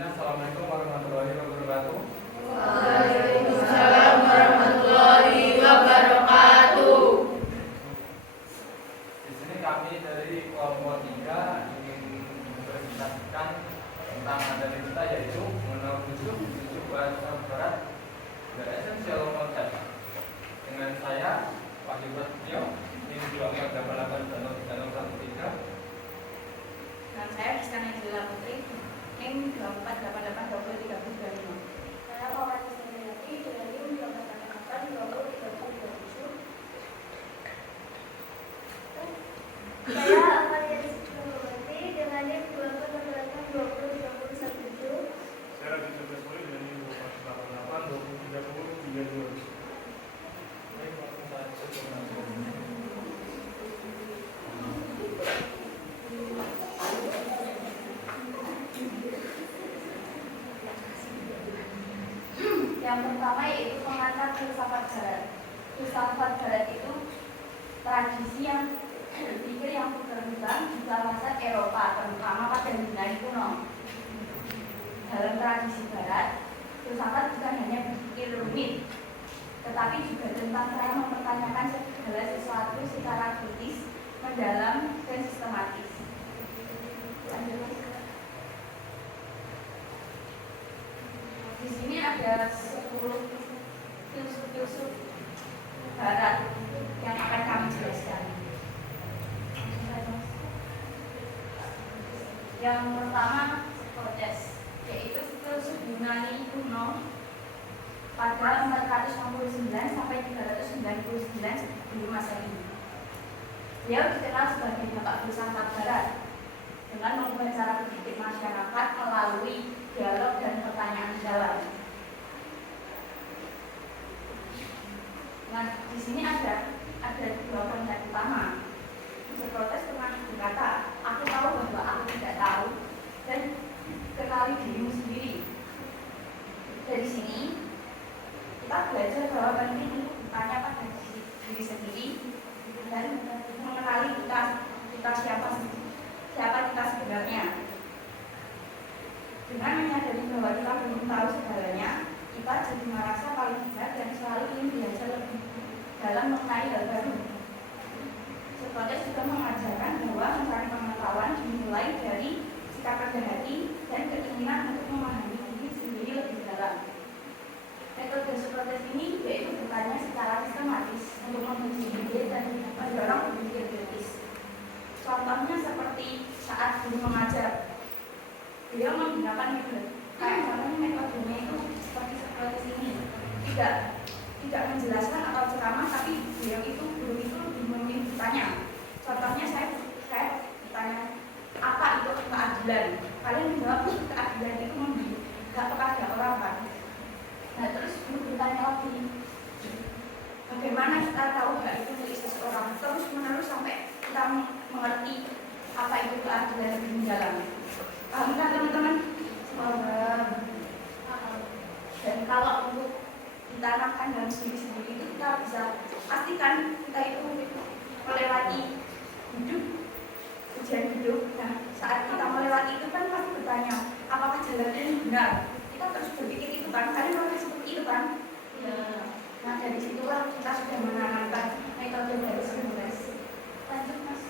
Assalamualaikum warahmatullahi wabarakatuh. Waalaikumsalam warahmatullahi wabarakatuh. Di sini kami dari kelompok 3 ingin mempresentasikan tentang materi kita, yaitu mengenal bujuk bahasa barat the essential concept. Dengan saya Pak Prasetyo, ini juangnya 88 dan 13. Dan saya Rizkana Angela Putri, NIM 24882035. Saya Muhammad Ismailati dengan NIM 24882037. Saya Amalia Rizky dengan NIM 24882037. Saya Rabi Suri dengan NIM 24882032. Yang pertama yaitu mengangkat filsafat barat. Filsafat barat itu tradisi yang berpikir yang berkembang di kawasan Eropa, terutama pada Yunani kuno. Dalam tradisi barat, filsafat bukan hanya berpikir rumit, tetapi juga tentang cara mempertanyakan segala sesuatu secara kritis, mendalam, dan sistematis. Di sini ada 10 filsuf barat yang akan kami jelaskan. Yang pertama, Socrates, yaitu filsuf Yunani kuno pada 469 sampai 399 sebelum Masehi. Beliau dikenal sebagai bapak filsafat barat dengan mengubah cara berpikir masyarakat melalui dialog dan pertanyaan mendalam. Nah, di sini ada dua konsep utama. Socrates pernah berkata, "Aku tahu bahwa aku tidak tahu, dan kenali dirimu sendiri." Dari sini kita belajar bahwa penting untuk bertanya pada diri sendiri dan mengenali kita siapa kita sebenarnya. Dengan menyadari bahwa kita belum tahu segalanya, kita jadi merasa paling bijak dan selalu ingin belajar lebih dalam mengenai hal baru. Socrates juga mengajarkan bahwa mencari pengetahuan dimulai dari sikap rendah hati dan keinginan untuk memahami diri sendiri lebih dalam. Metode Socrates ini yaitu bertanya secara sistematis untuk membenci ide dan mendorong berpikir kritis. Contohnya seperti saat guru mengajar, beliau menggunakan metodenya itu seperti ini, tidak menjelaskan atau ceramah, tapi guru itu lebih memilih bertanya. Contohnya saya bertanya, apa itu keadilan? Kalian menjawab, keadilan itu memberi hak kepada orang, kan? Nah, terus guru bertanya lagi, bagaimana kita tahu hak itu milik seseorang? Terus menerus sampai kita mengerti apa itu keadilan lebih mendalam. Paham kan teman-teman? Dan kalau untuk ditanamkan dalam diri sendiri itu kita bisa pastikan kita itu melewati ujian hidup. Nah, saat kita melewati itu kan pasti bertanya, apakah jalan ini benar? Kita terus berpikir itu kan, kalian pernah seperti itu kan? Ya. Nah, dari situlah kita sudah menanamkan metode dari Socrates. Lanjut, Mas.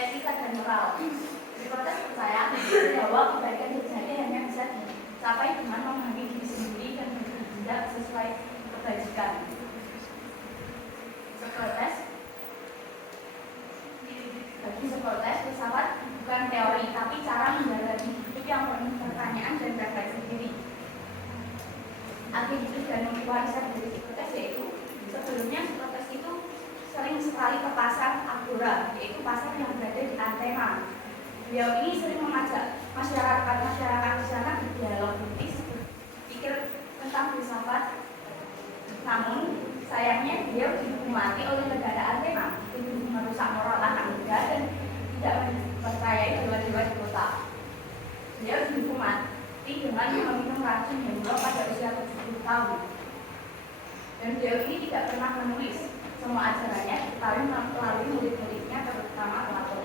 Etika dan moral. Socrates percaya bahwa kebaikan sejati hanya bisa dicapai dengan memahami diri sendiri dan bertindak sesuai kebajikan. Bagi Socrates, filsafat bukan teori, tapi cara menjalani hidup yang penuh pertanyaan dan refleksi diri. Aktivitas dan warisan dari Socrates yaitu sebelumnya Socrates itu sering sekali ke pasar Agora, yaitu pasar yang berada di Athena. Beliau ini sering mengajak masyarakat di sana berdialog kritis, berpikir tentang filsafat. Namun sayangnya beliau dihukum mati oleh negara Athena, itu merusak moral anak muda dan tidak mempercayai dewa-dewa di kota. Beliau dihukum mati dengan meminum racun hemblok pada usia 70 tahun. Dan beliau ini tidak pernah menulis. Semua ajarannya diketahui melalui murid-muridnya, terutama Plato.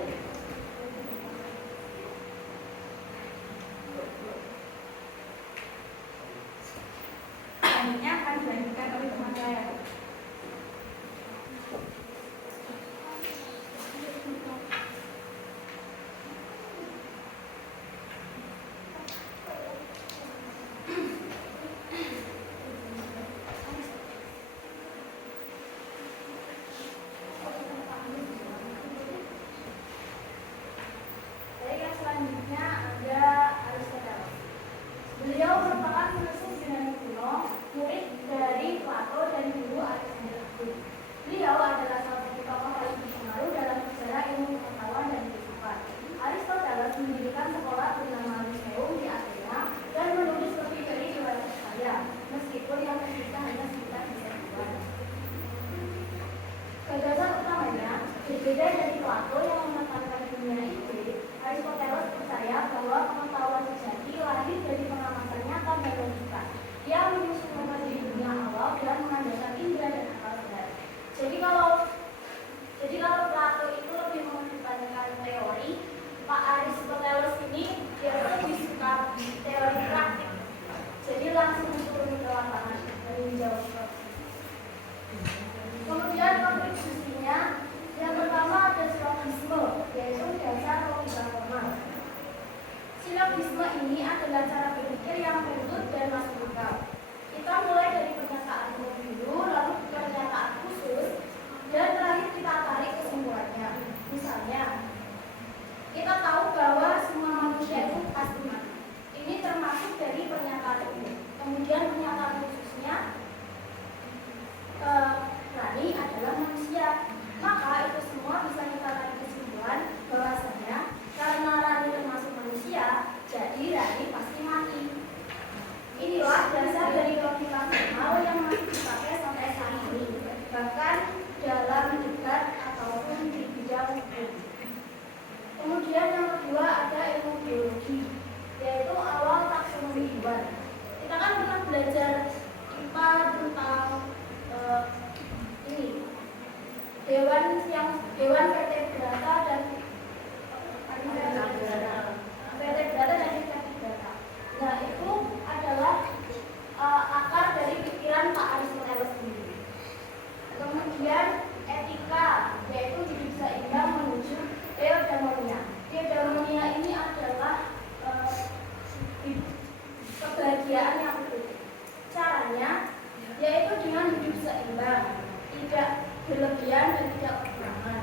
Beda dari Plato yang menekankan dunia ide, Aristoteles percaya bahwa pengetahuan sejati lahir dari pengamatan nyata dan logika. Ia menyusun materi dunia awal dan mengandalkan indera dan akal sehat. Jadi kalau Plato itu lebih mengedepankan teori, Pak Aristoteles ini dia lebih suka teori praktik. Jadi langsung turun ke lapangan dan menjawab. Kemudian kontribusinya yang pertama ada silogisme, yaitu dasar logika formal. Silogisme ini adalah cara berpikir yang runut dan masuk akal. Kita mulai dari pernyataan dulu, lalu pernyataan khusus, dan terakhir kita tarik kesimpulannya. Misalnya, kita tahu bahwa semua manusia itu pasti mati. Ini termasuk dari pernyataan umum. Kemudian pernyataan khususnya, Rani adalah manusia. Maka itu semua bisa kita tarik kesimpulan bahwasanya karena Rani termasuk manusia, jadi Rani pasti mati. Inilah dasar dari logika formal yang masih dipakai sampai saat ini, bahkan dalam debat ataupun di bidang hukum. Kemudian yang kedua ada ilmu biologi, yaitu awal taksonomi hewan. Kita kan pernah belajar IPA tentang hewan vertebrata dan invertebrata. Nah, itu adalah akar dari pikiran Pak Aristoteles sendiri. Kemudian etika, yaitu hidup seimbang menuju eudaimonia. Eudaimonia ini adalah kebahagiaan yang utuh. Caranya yaitu dengan hidup seimbang, tidak berlebihan dan tidak kekurangan.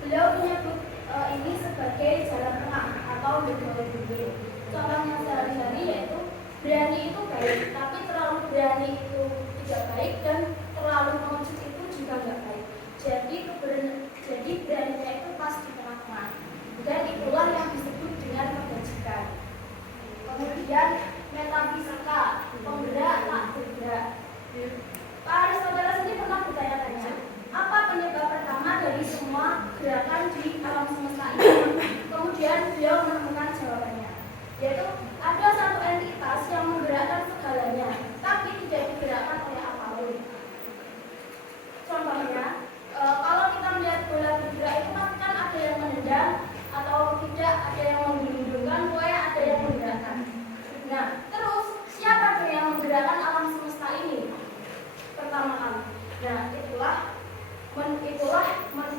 Beliau menyebut ini sebagai jalan tengah atau middle way. Contohnya sehari-hari yaitu berani itu baik, tapi terlalu berani itu tidak baik dan terlalu mengecut itu juga tidak baik. Jadi beraninya itu pas di tengah-tengah. Dan itulah yang disebut dengan kebajikan. Kemudian metafisika, penggerak tak bergerak. Pak Aristoteles ini pernah bertanya-tanya, apa penyebab pertama dari semua gerakan di alam semesta ini? Kemudian beliau menemukan jawabannya, yaitu ada satu entitas yang menggerakkan segalanya, tapi tidak digerakkan oleh apapun. Contohnya, kalau kita melihat bola bergerak itu pasti kan ada yang menendang atau tidak, ada yang menggelindungkan, pokoknya ada yang menggerakkan. Nah, terus siapa yang menggerakkan alam semesta ini? Pertama kali. Nah, itulah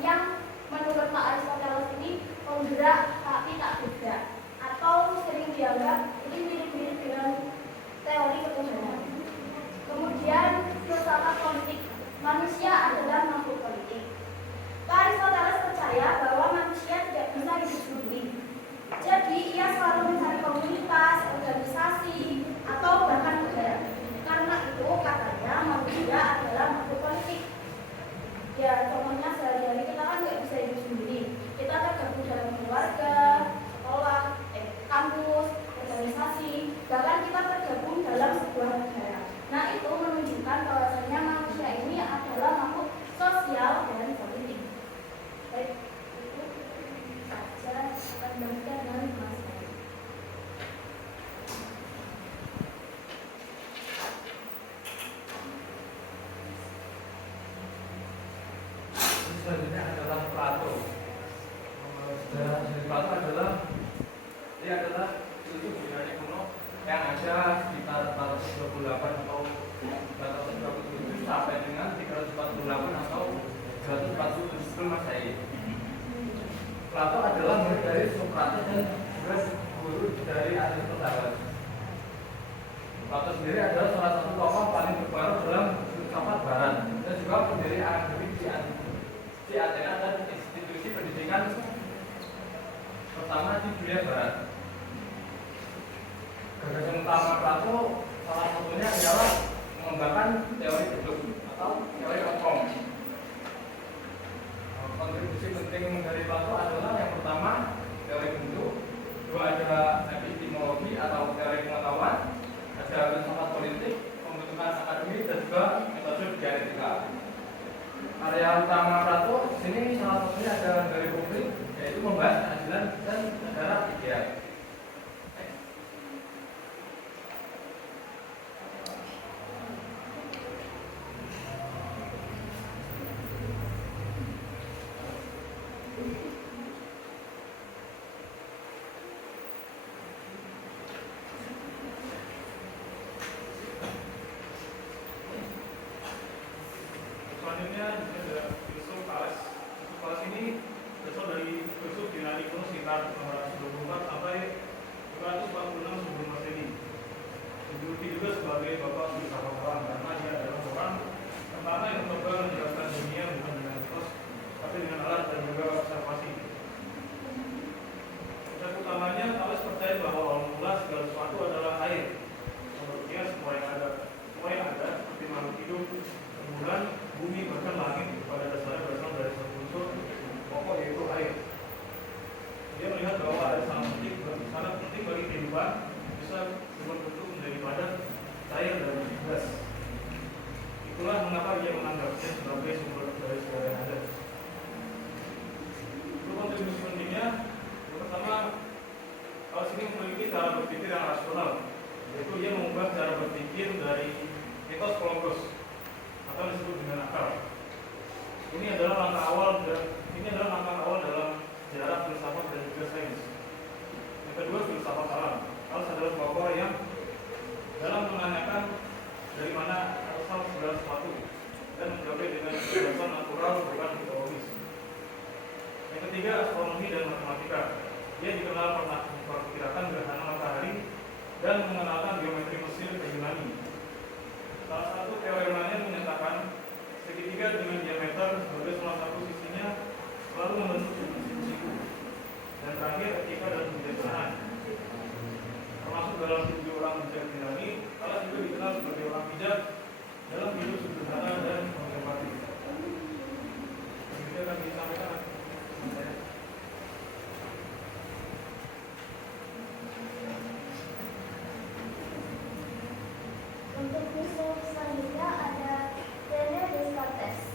yang menurut Pak Aristoteles ini penggerak tapi tak bergerak, atau sering dianggap ini mirip-mirip dengan teori ketuhanan. Kemudian filsafat politik, manusia adalah makhluk politik. Pak Aristoteles percaya bahwa manusia tidak bisa hidup sendiri. Jadi ia selalu mencari komunitas, organisasi, atau bahkan negara. Karena itu katanya manusia adalah makhluk politik. Ya, contohnya sehari-hari kita kan nggak bisa hidup sendiri. Kita tergabung dalam keluarga, sekolah, kampus, organisasi, bahkan kita tergabung dalam sebuah negara. Nah, itu menunjukkan bahwasanya manusia ini adalah makhluk sosial dan politik. Baik, itu saja akan berita dan Mas. Selanjutnya adalah Plato. Dari Plato dia adalah filsuf Yunani kuno yang ada sekitar 428 atau 427 sampai dengan 348 atau 347 sebelum Masehi. Plato adalah murid dari Sokrates dan juga guru dari Aristoteles. Plato sendiri adalah salah satu tokoh paling berpengaruh dalam filsafat Barat dan juga pendiri akademik di Athena dan institusi pendidikan pertama di dunia Barat. Gagasan utama Plato salah satunya adalah mengembangkan teori bentuk atau teori okom. Kontribusi penting dari Plato adalah yang pertama teori bentuk, kedua ada epistemologi atau teori pengetahuan, ada filsafat politik, pembentukan akademik dan juga metode dialektika. Karya utama Plato di sini salah satunya berpikir yang rasional, yaitu ia mengubah cara berpikir dari etos logos atau disebut dengan akal. Ini adalah langkah awal dalam sejarah filsafat dan juga sains. Yang kedua, filsafat alam. Alam adalah kelompok yang dalam menanyakan dari mana asal segala sesuatu dan menjawabnya dengan penjelasan natural bukan mitologis. Yang ketiga, astronomi dan matematika. Dia dikenal pernah memperkirakan gerhana matahari dan mengenalkan geometri Mesir ke Yunani. Salah satu teori Yunani menyatakan segitiga dengan diameter sebagai salah satu sisinya selalu membentuk siku-siku. Dan terakhir, etika dan kebijaksanaan. Termasuk dalam 7 orang bijak Yunani, Thales juga dikenal sebagai orang bijak dalam hidup sederhana dan konservatif. Ini akan disampaikan. Untuk filsuf selanjutnya ada René Descartes.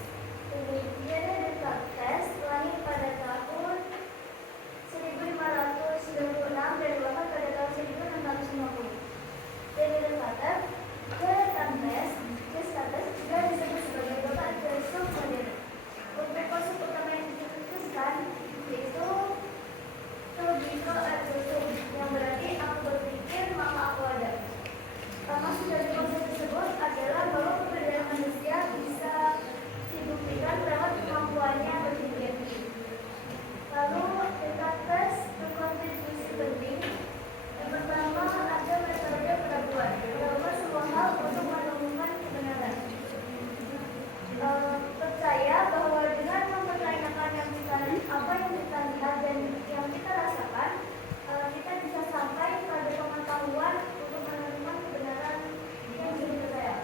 René Descartes lahir pada tahun 1596 dan wafat pada tahun 1650. René Descartes juga disebut sebagai bapak filsuf modern. Untuk konsep utama yang dicetuskan yaitu cogito ergo sum, yang berarti aku berpikir maka aku ada. Maksud dari konsep tersebut adalah bahwa keberadaan manusia bisa dibuktikan lewat kemampuannya berpikir. Lalu Descartes berkontribusi penting. Yang pertama ada metode peraguan, melakukan semua hal untuk menemukan kebenaran. Percaya bahwa dengan mempertanyakan apa yang kita lihat dan yang kita rasakan, kita bisa sampai pada pengetahuan untuk menemukan kebenaran yang bisa dipercaya.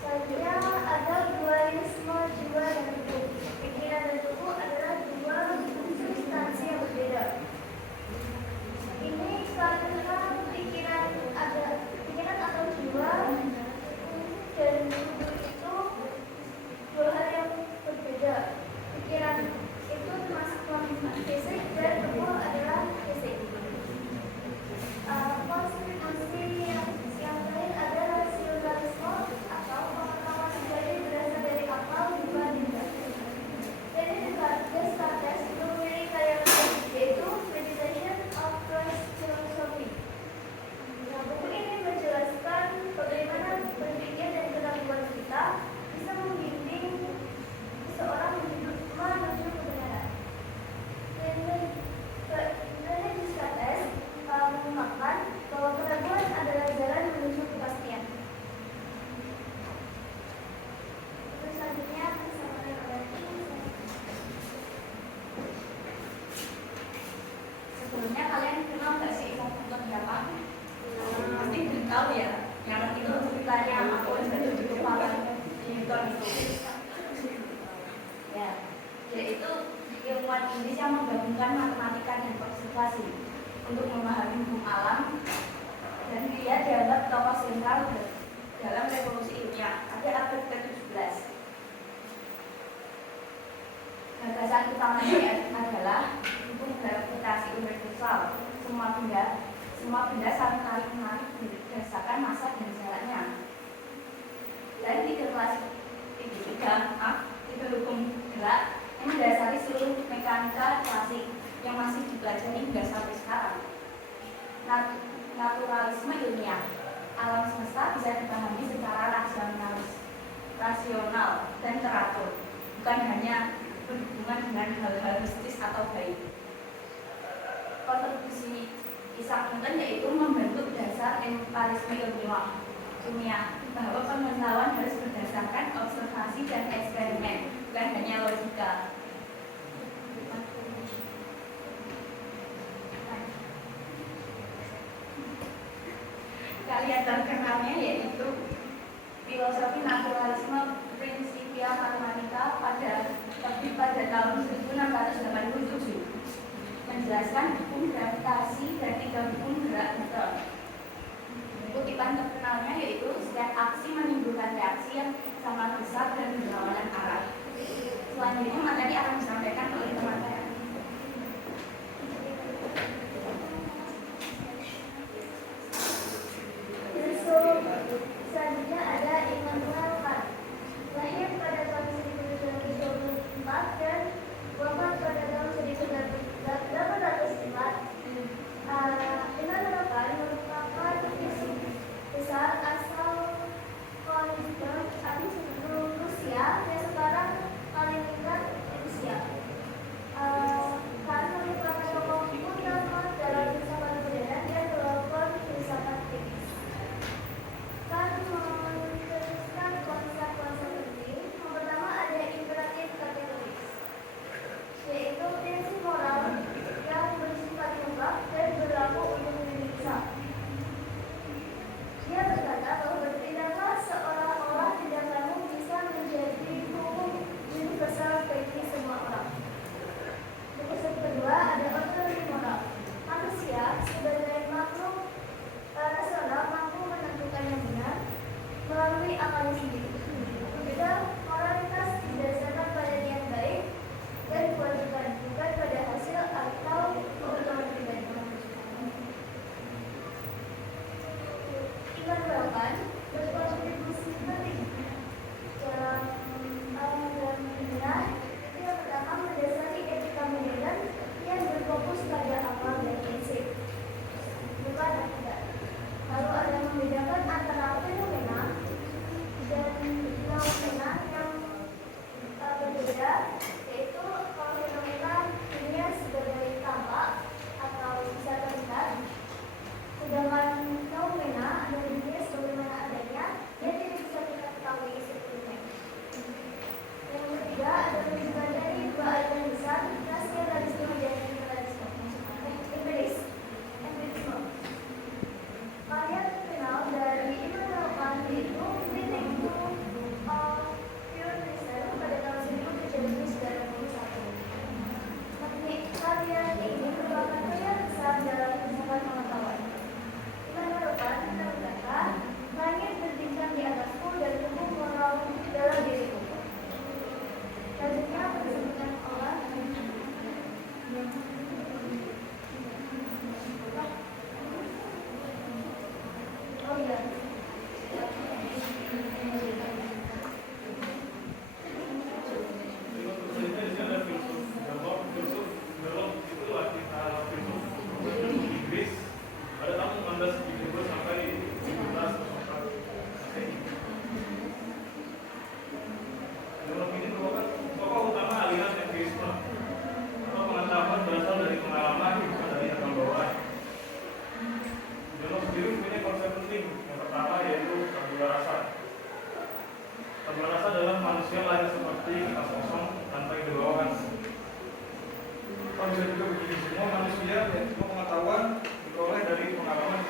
Selanjutnya ada dualisme jiwa dan tubuh. Pikiran dan tubuh adalah dua substansi yang berbeda. Ini karena pikiran atau jiwa dan tubuh itu dua hal yang berbeda. Pikiran itu termasuk fisik dan tubuh adalah fisik. Konstitusi yang lain ada rasionalisme atau pengetahuan sendiri berasal dari akal bukan tindak. Jadi Descartes memiliki karya yaitu Meditation of Christ Philosophy. Nah, buku ini menjelaskan bagaimana berpikir dan kemampuan kita bisa membimbing seseorang menuju kebenaran. René Descartes mengungkapkan bahwa keraguan adalah jalan menuju kepastian. Terus selanjutnya bersama dengan Sebelumnya kalian kenal nggak sih Isaac Newton siapa? Pasti tahu ya. Yang itu ceritanya aku jadi lupa Newton itu. Ya, yaitu ilmuwan Inggris yang menggabungkan matematika dan observasi untuk memahami hukum alam, dan dia dianggap tokoh sentral dalam revolusi ilmiah pada abad ke-17. Gagasan utamanya adalah hukum gravitasi universal. Semua benda saling tarik menarik berdasarkan massa dan jaraknya. Dan tiga hukum gerak yang mendasari seluruh mekanika klasik yang masih dipelajari hingga sampai sekarang. Naturalisme ilmiah. Alam semesta bisa dipahami secara rasional dan teratur, bukan hanya berhubungan dengan hal-hal mistis atau gaib. Kontribusi Isaac Newton yaitu membentuk dasar empirisme ilmiah, bahwa pengetahuan harus berdasarkan observasi dan eksperimen, bukan hanya logika. Karya terkenalnya yaitu filosofi naturalisme Principia Mathematica terbit pada tahun 1687, menjelaskan hukum gravitasi dan 3 hukum gerak Newton. Kutipan terkenalnya yaitu setiap aksi menimbulkan reaksi yang sama besar dan berlawanan arah. Selanjutnya materi akan disampaikan oleh teman saya.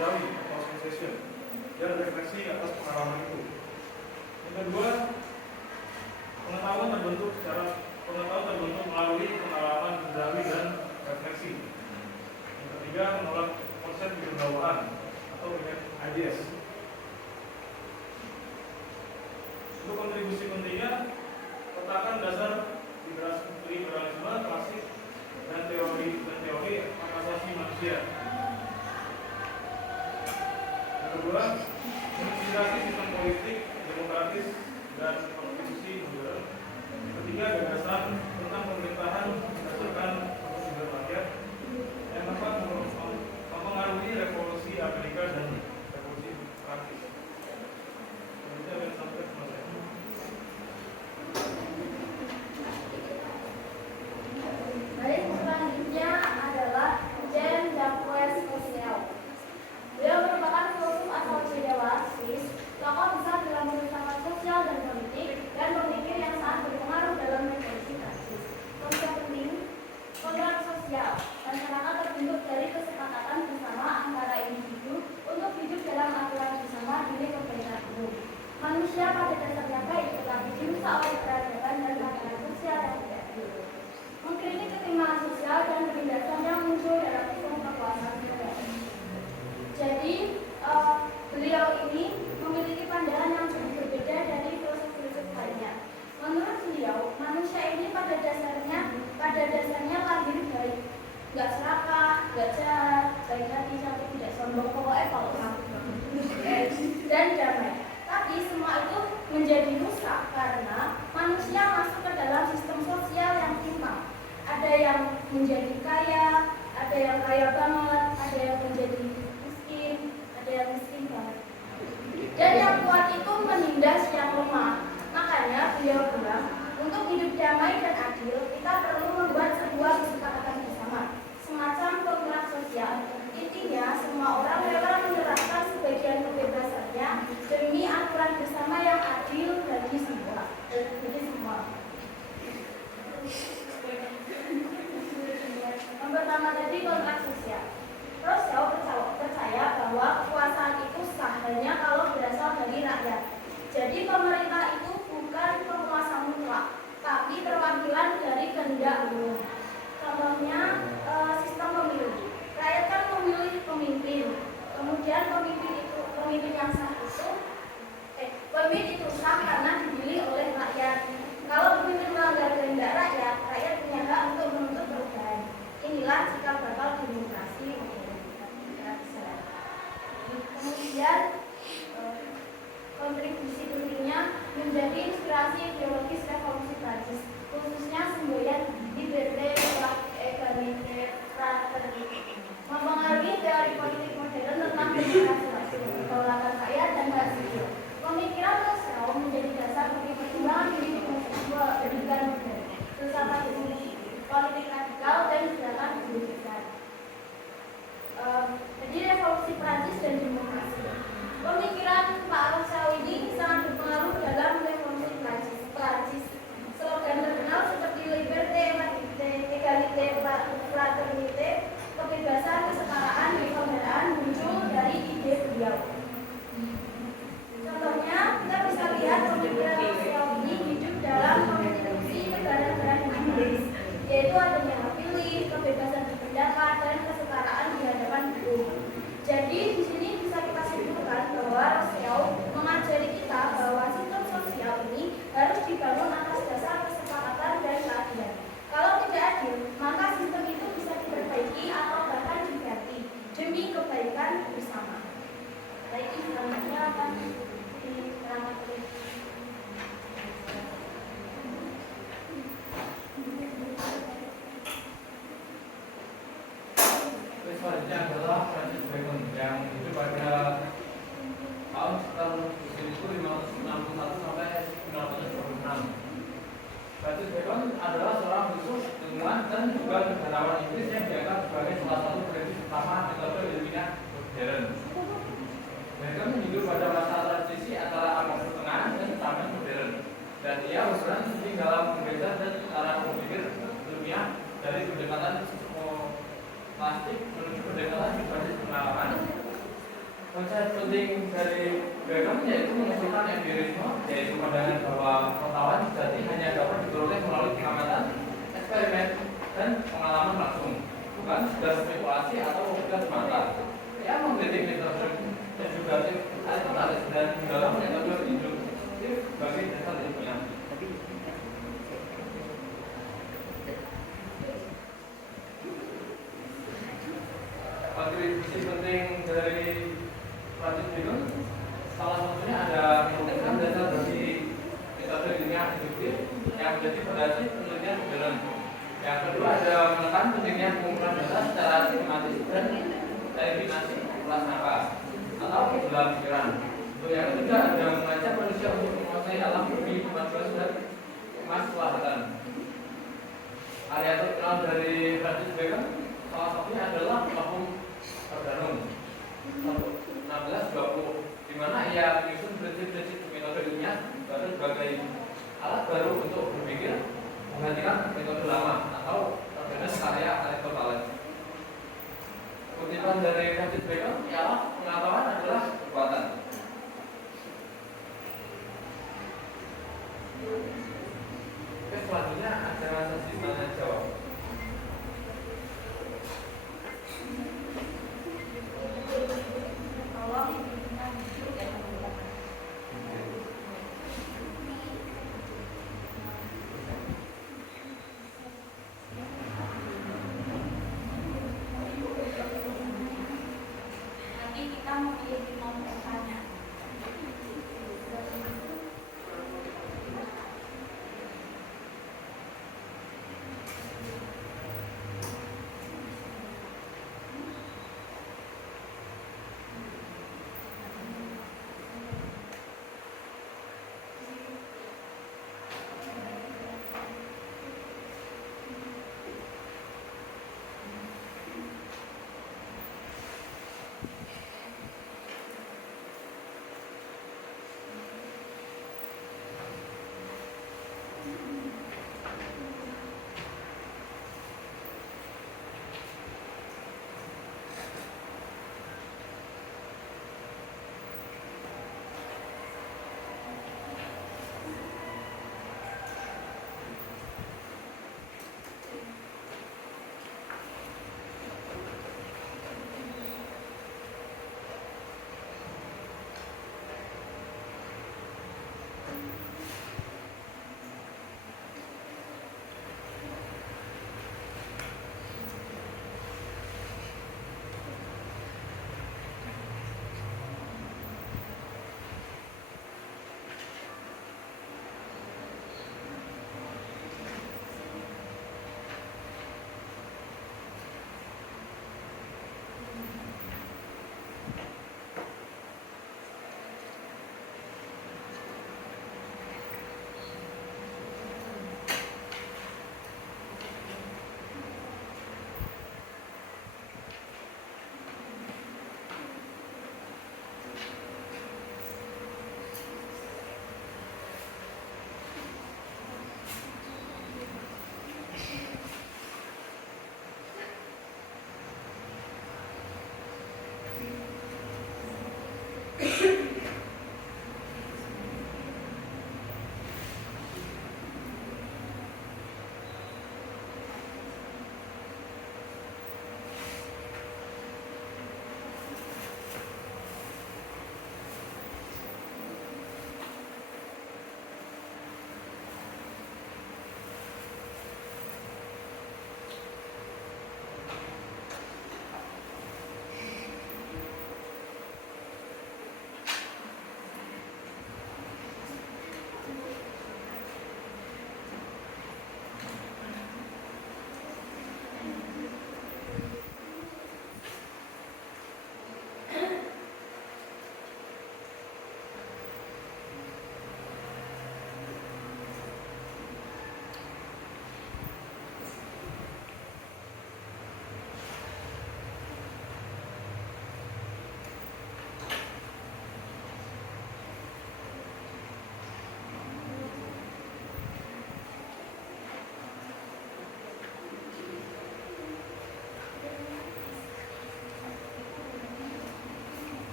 manusiawi atau sensation dan refleksi atas pengalaman itu. Yang kedua, pengetahuan terbentuk melalui pengalaman manusiawi dan refleksi. Yang ketiga, menolak konsep kebudayaan atau ideas. Untuk kontribusi pentingnya, letakkan dasar liberalisme klasik dan teori hak asasi manusia. Yang kedua, menginspirasi sistem politik demokratis dan konstitusi modern. Yang ketiga, gagasan tentang pemerintahan berdasarkan kepentingan rakyat. Yang keempat, mempengaruhi revolusi Amerika dan revolusi Prancis. Itu yang sampai selesai. Baik, selanjutnya adalah Jean-Jacques Rousseau. Beliau merupakan filosof asal Jenewa, Swiss, tokoh besar dalam filsafat sosial dan politik, dan pemikir yang sangat berpengaruh dalam revolusi Prancis. Konsep penting kontrak sosial. Masyarakat terbentuk dari kesepakatan bersama antara individu untuk hidup dalam aturan bersama demi kebaikan umum. Manusia pada dasarnya baik, tetapi dirusak oleh peradaban dan tatanan sosial yang tidak adil. Mengkritik ketimpangan sosial dan penindasan yang muncul dalam sistem kekuasaan negara. Jadi beliau ini memiliki pandangan yang cukup berbeda dari filosof-filosof lainnya. Menurut beliau, manusia ini pada dasarnya lahir baik, nggak serakah, nggak jahat, baik hati, sampai tidak sombong, pokoknya kalau dan damai. Tapi semua itu menjadi rusak karena manusia masuk ke dalam sistem sosial yang timpang. Ada yang menjadi kaya, ada yang kaya banget, ada yang menjadi miskin, ada yang miskin banget. Dan yang kuat itu menindas yang lemah. Makanya beliau bilang, untuk hidup damai dan adil, kita perlu membuat sebuah kesepakatan bersama, semacam kontrak sosial. Intinya, semua orang rela menyerahkan sebagian kebebasannya demi aturan bersama yang adil bagi semua. Yang pertama tadi kontrak sosial. Rousseau percaya bahwa kekuasaan itu sah hanya kalau berasal dari rakyat. Jadi pemerintah itu bukan penguasa mutlak, tapi perwakilan dari kehendak umum. Contohnya sistem pemilu. Rakyat kan memilih pemimpin. Kemudian pemimpin yang sah itu pemimpin itu sah karena dipilih oleh rakyat. Kalau pemimpin melanggar kehendak rakyat, rakyat punya hak untuk menuntut perubahan. Inilah cikal bakal demokrasi modern. Kemudian kontribusi pentingnya menjadi inspirasi ideologis revolusi Prancis, khususnya semboyan liberté, égalité, fraternité. Mempengaruhi teori politik modern tentang demokrasi, kedaulatan rakyat dan hak sipil. Pemikiran Rousseau menjadi dasar bagi perkembangan pendidikan modern, filsafat politik radikal dan gerakan kebebasan. Jadi revolusi Prancis dan demokrasi. Pemikiran Pak Rousseau ini sangat berpengaruh dalam revolusi Prancis. Slogan terkenal seperti liberté, égalité, fraternité, kebebasan, kesetaraan, kebenaran muncul dari ide beliau. Contohnya, kita bisa lihat pemikiran Rousseau ini hidup dalam konstitusi negara-negara Inggris, yaitu adanya hak pilih, kebebasan berpendapat, dan kesetaraan di hadapan hukum. Jadi di sini bisa kita simpulkan bahwa Rousseau mengajari kita bahwa sistem sosial ini harus dibangun atas dasar kesepakatan dan keadilan. Kalau tidak adil, maka sistem itu bisa diperbaiki atau bahkan diganti demi kebaikan bersama. Baik, selanjutnya akan diterangkan. Selanjutnya adalah Francis Bacon yang hidup pada tahun sekitar 1561 sampai 1626. Francis Bacon adalah seorang filsuf, ilmuwan dan juga negarawan Inggris yang dianggap sebagai salah satu perintis utama metode ilmiah modern. Bacon hidup pada masa transisi antara abad pertengahan dan zaman modern, dan ia berperan penting dalam menggeser dan cara berpikir ilmiah dari pendekatan plastik menuju pendekatan berbasis pengalaman. Konsep penting dari Beckham yaitu mengusulkan empirisme, yaitu pandangan bahwa pengetahuan sejati hanya dapat diperoleh melalui pengamatan, eksperimen, dan pengalaman langsung, bukan sekedar spekulasi atau logika semata. Ia mengkritik metode edukatif Aristoteles dan dalam metode induktif bagi dasar ilmiah. Kontribusi penting dari Francis Bacon salah satunya ada menentukan dasar bagi metode ilmiah induktif yang menjadi fondasi penelitian modern. Yang kedua ada menekan pentingnya pengumpulan data secara sistematis dan eliminasi prasangka atau gejala pikiran. Untuk yang ketiga ada mengajak manusia untuk menguasai alam bumi, kemajuan dan kemaslahatan. Karya terkenal dari Francis Bacon salah satunya adalah Hukum Organum 1620, di mana ia menyusun prinsip-prinsip metode ilmiah baru sebagai alat baru untuk berpikir, menggantikan metode lama atau organes karya Aristoteles. Kutipan dari Francis Bacon ialah pengetahuan adalah kekuatan. Oke, selanjutnya ada sesi tanya jawab. Tolong kita duduk dan menggunakan. Nanti kita mau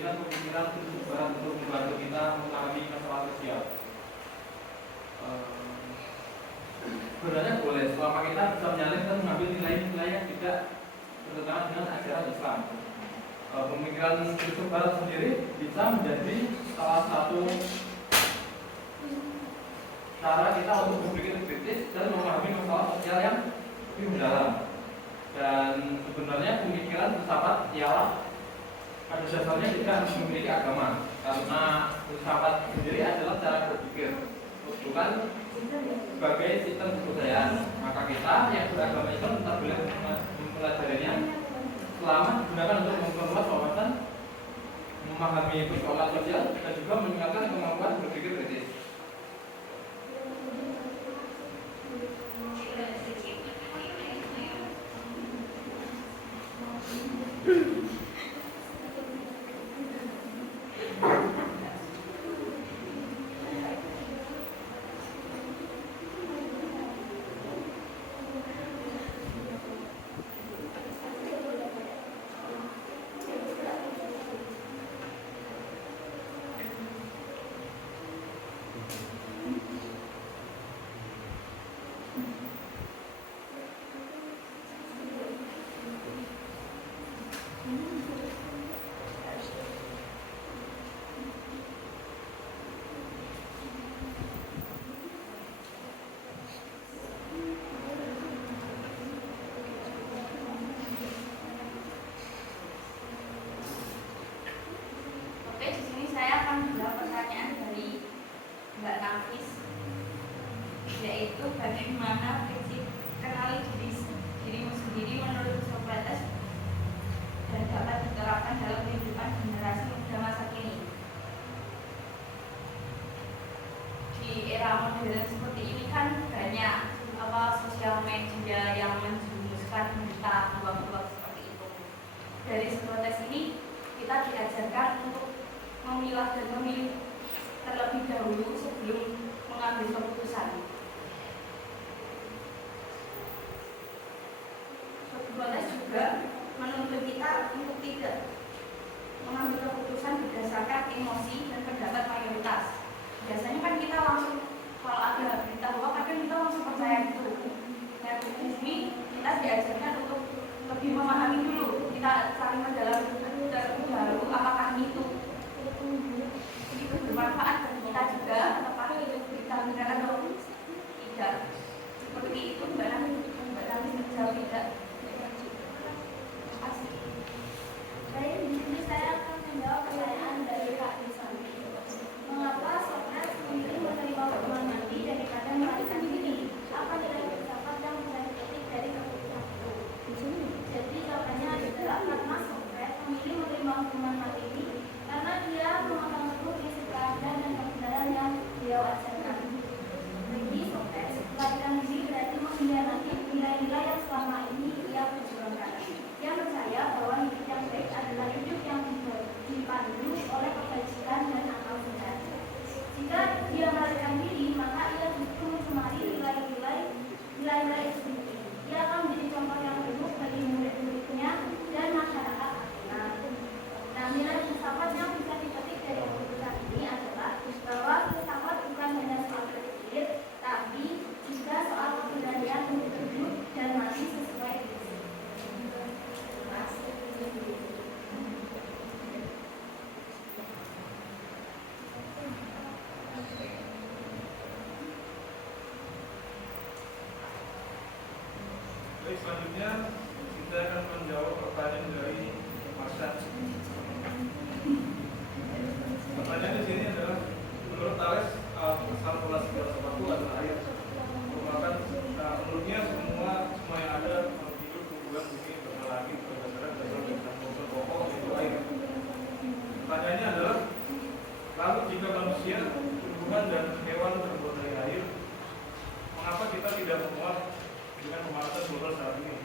menjadikan pemikiran sudut barat untuk membantu kita mengalami masalah sosial. Sebenarnya boleh selama kita bisa menyalin dan mengambil nilai-nilai yang tidak bertentangan dengan ajaran Islam. Pemikiran sudut barat sendiri bisa menjadi salah satu cara kita untuk berpikir kritis dan memahami masalah sosial yang lebih mendalam. Dan sebenarnya pemikiran filsafat ialah pada dasarnya tidak harus memiliki agama, karena filsafat sendiri adalah cara berpikir, bukan sebagai sistem kebudayaan. Maka kita yang beragama Islam tetap boleh mempelajarinya selama digunakan untuk memperluas wawasan, memahami persoalan sosial, dan juga meningkatkan kemampuan berpikir kritis. Yaitu bagaimana prinsip kenali dirimu sendiri menurut Socrates dan dapat diterapkan dalam kehidupan generasi muda masa kini. Di era modern seperti ini kan banyak sosial media yang menjumuskan berita hoax seperti itu. Dari Socrates ini kita diajarkan untuk memilah dan memilih terlebih dahulu sebelum mengambil keputusan. Socrates juga menuntut kita untuk tidak mengambil keputusan berdasarkan emosi dan pendapat mayoritas. Biasanya kan kita langsung kalau ada berita hoax kadang kita langsung percaya gitu. Nah di sini kita diajarkan untuk lebih memahami dulu, kita saling mendalami terlebih dahulu apakah itu bermanfaat bagi kita juga, apakah itu berita benar atau tidak. Seperti itu Mbak Nanti menjawab tidak. Baik, di sini saya akan menjawab pertanyaan dari Kak Nisan. Mengapa Socrates memilih menerima hukuman mati daripada melarikan diri? Apa nilai filsafat yang bisa dipetik dari keputusan itu? Jadi jawabannya adalah karena Socrates memilih menerima hukuman mati ini karena dia memegang teguh prinsip keadilan dan kebenaran yang beliau ajarkan. Bagi Socrates, melarikan diri berarti mengkhianati nilai-nilai yang selama ini ia perjuangkan. Dia percaya bahwa hidup yang baik adalah hidup yang dipandu oleh kebajikan dan akal sehat. Jika dia melarikan diri, maka ia justru mencemari nilai-nilai itu sendiri. Dia akan menjadi contoh yang buruk bagi murid-muridnya dan masyarakat. Nah, nilai filsafat yang bisa dipetik dari keputusan ini adalah bahwa filsafat bukan hanya soal berpikir, tapi juga soal keberanian untuk hidup dan mati sesuai prinsip. Baik, selanjutnya kita akan menjawab pertanyaan dari Marsha. Pertanyaan di sini adalah, menurut Thales, asal mula segala sesuatu adalah air. Merupakan menurutnya semua yang ada hidup, tumbuhan, bumi, benda langit, berdasarkan dasar dan unsur pokok itu air. Pertanyaannya adalah, lalu jika manusia, tumbuhan dan hewan terbuat dari air, mengapa kita tidak memuat dengan pemanasan global saat ini?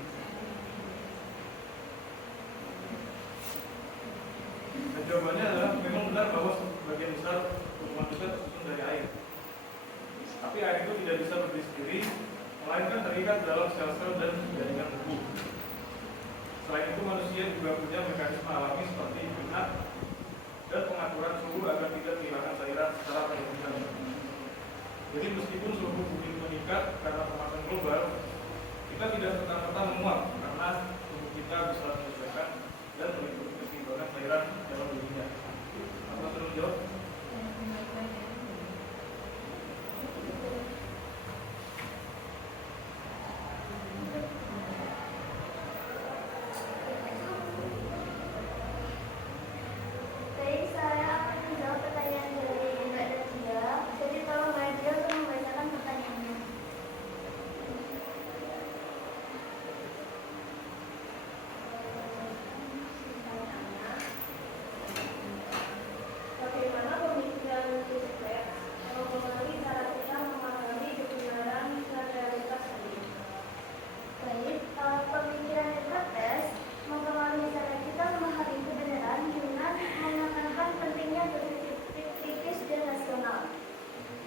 Dan jawabannya adalah memang benar bahwa sebagian besar tubuh manusia tersusun dari air. Tapi air itu tidak bisa berdiri sendiri, melainkan terikat dalam sel-sel dan jaringan tubuh. Selain itu manusia juga punya mekanisme alami seperti minat, dan pengaturan suhu agar tidak kehilangan cairan secara berlebihan. Jadi meskipun suhu bumi meningkat karena pemanasan global, kita tidak serta-merta menguap karena tubuh kita bisa menyesuaikan dan mengikuti keseimbangan cairan dalam dirinya. Apa perlu jawab? Baik, saya akan menjawab pertanyaan dari Mbak Nadia. Jadi tolong Mbak Nadia untuk membacakan pertanyaannya. Bagaimana pemikiran Lisbeth mempengaruhi cara kita memahami kebenaran dan realitas ini? Baik, pemikiran Lisbeth mempengaruhi cara kita memahami kebenaran dengan menekankan pentingnya berpikir kritis dan rasional.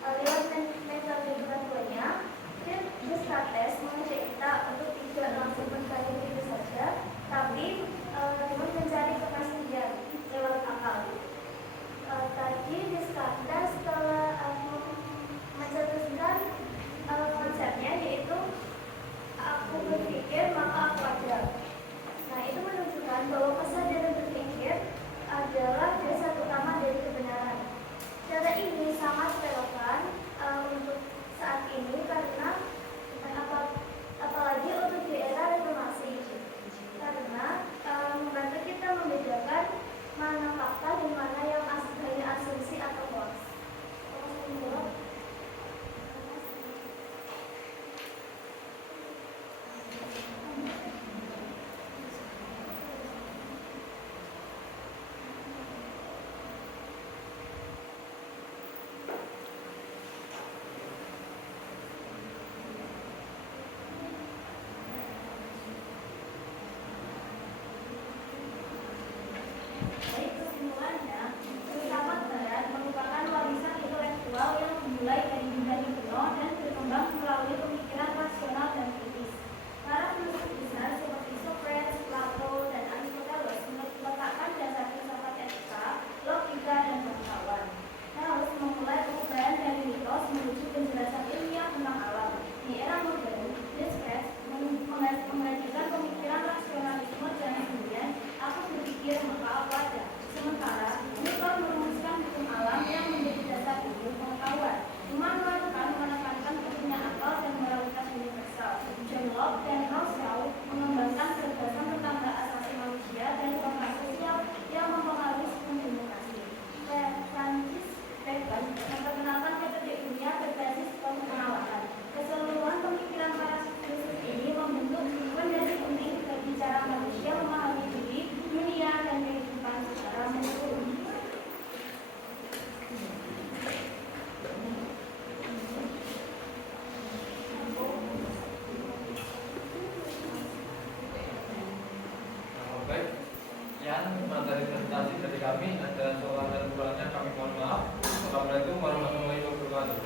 Lewat metode keduanya, Descartes mengajak kita untuk tidak langsung percaya begitu saja, tapi dengan mencari kepastian lewat akal. Tadi Descartes telah mencetuskan konsepnya, yaitu aku berpikir maka aku ada. Nah, itu menunjukkan bahwa kesadaran berpikir adalah dasar utama dari kebenaran. Cara ini sangat relevan untuk saat ini karena apalagi untuk di era reformasi, karena membantu kita membedakan mana fakta dan mana yang hanya asumsi atau hoax. Baik, kesimpulannya, filsafat barat merupakan warisan intelektual yang dimulai dari Yunani kuno dan berkembang melalui pemikiran rasional dan kritis. Para filsuf besar seperti Socrates, Plato, dan Aristoteles meletakkan dasar filsafat etika, logika, dan pengetahuan. Harus memulai perubahan dari mitos menuju penjelasan ilmiah tentang alam. Di era modern, Descartes menghadirkan pemikiran rasionalisme dan kemudian aku berpikir maka aku ada. Sementara Newton merumuskan hukum alam yang menjadi dasar ilmu pengetahuan. Immanuel menekankan pentingnya akal dan moralitas universal. John Locke dan Rousseau mengembangkan gagasan tentang hak asasi manusia dan kontrak sosial yang mempengaruhi sistem demokrasi. Francis Bacon memperkenalkan metode ilmiah berbasis pengenalan. Keseluruhan pemikiran para filsuf ini membentuk fondasi penting bagi cara manusia memahami diri, dunia, dan kehidupan secara menyeluruh. Baik, yang materi presentasi dari kami ada soal dan kurangnya kami mohon maaf. Assalamualaikum warahmatullahi wabarakatuh.